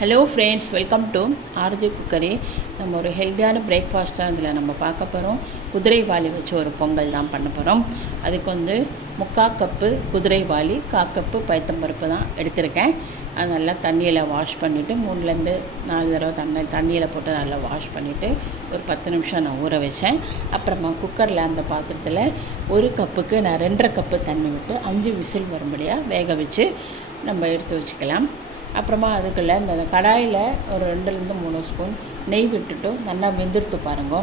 Hello friends, welcome to RG cookery. நம்ம ஒரு ஹெல்த்தியான பிரேக்ஃபாஸ்ட் தான் இதில் நம்ம பார்க்க போகிறோம். குதிரைவாலி வச்சு ஒரு பொங்கல் தான் பண்ண போகிறோம். அதுக்கு 3/4 கப்பு குதிரைவாலி, 1/4 கப்பு பயத்தம்பருப்பு தான் எடுத்திருக்கேன். அது நல்லா தண்ணியில் வாஷ் பண்ணிவிட்டு 3லேருந்து 4 தடவை தண்ணியில் போட்டு நல்லா வாஷ் பண்ணிவிட்டு ஒரு 10 நிமிஷம் நான் ஊற வச்சேன். அப்புறமா குக்கரில் அந்த பாத்திரத்தில் 1 கப்புக்கு நான் 2.5 கப்பு தண்ணி விட்டு 5 விசில் வரும்படியாக வேக வச்சு நம்ம எடுத்து வச்சுக்கலாம். அப்புறமா அதுக்குள்ளே இந்த கடாயில் ஒரு 2லேருந்து 3 ஸ்பூன் நெய் விட்டுட்டு நல்லா வெந்துடுத்து பாருங்க.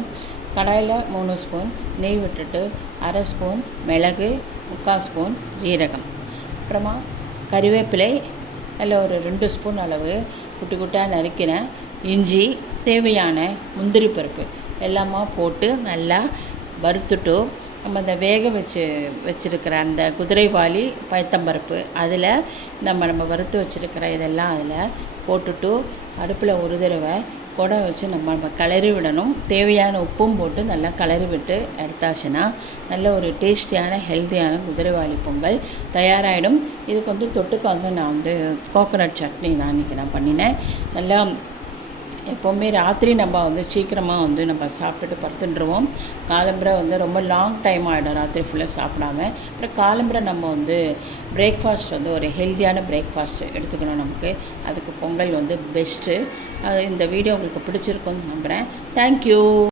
கடாயில் 3 ஸ்பூன் நெய் விட்டுட்டு 1/2 ஸ்பூன் மிளகு, 3/4 ஸ்பூன் ஜீரகம், அப்புறமா கறிவேப்பிலை, அதில் ஒரு 2 ஸ்பூன் அளவு குட்டி குட்டாக நறுக்கின இஞ்சி, தேவையான முந்திரி பருப்பு எல்லாமே போட்டு நல்லா வறுத்துட்டு நம்ம அந்த வேக வச்சுருக்கிற அந்த குதிரைவாலி பயத்தம்பருப்பு அதில் நம்ம வறுத்து வச்சுருக்கிற இதெல்லாம் அதில் போட்டுட்டு அடுப்பில் ஒரு தடவை கொடை வச்சு நம்ம கிளறி விடணும். தேவையான உப்பும் போட்டு நல்லா கிளறி விட்டு எடுத்தாச்சுன்னா நல்ல ஒரு டேஸ்டியான ஹெல்த்தியான குதிரைவாலி பொங்கல் தயாராகிடும். இதுக்கு தொட்டுக்க நான் கோகோனட் சட்னி தான் இன்றைக்கி நான் பண்ணினேன். நல்லா எப்போவுமே ராத்திரி நம்ம சீக்கிரமாக நம்ம சாப்பிட்டுட்டு படுத்துட்டுருவோம். காலம்பரை ரொம்ப லாங் டைம் ஆகிடும் ராத்திரி ஃபுல்லாக சாப்பிடாம. அப்புறம் காலம்பரை நம்ம பிரேக்ஃபாஸ்ட் ஒரு ஹெல்த்தியான பிரேக்ஃபாஸ்ட் எடுத்துக்கணும். நமக்கு அதுக்கு பொங்கல் பெஸ்ட்டு. இந்த வீடியோ உங்களுக்கு பிடிச்சிருக்குன்னு நம்புகிறேன். தேங்க்யூ.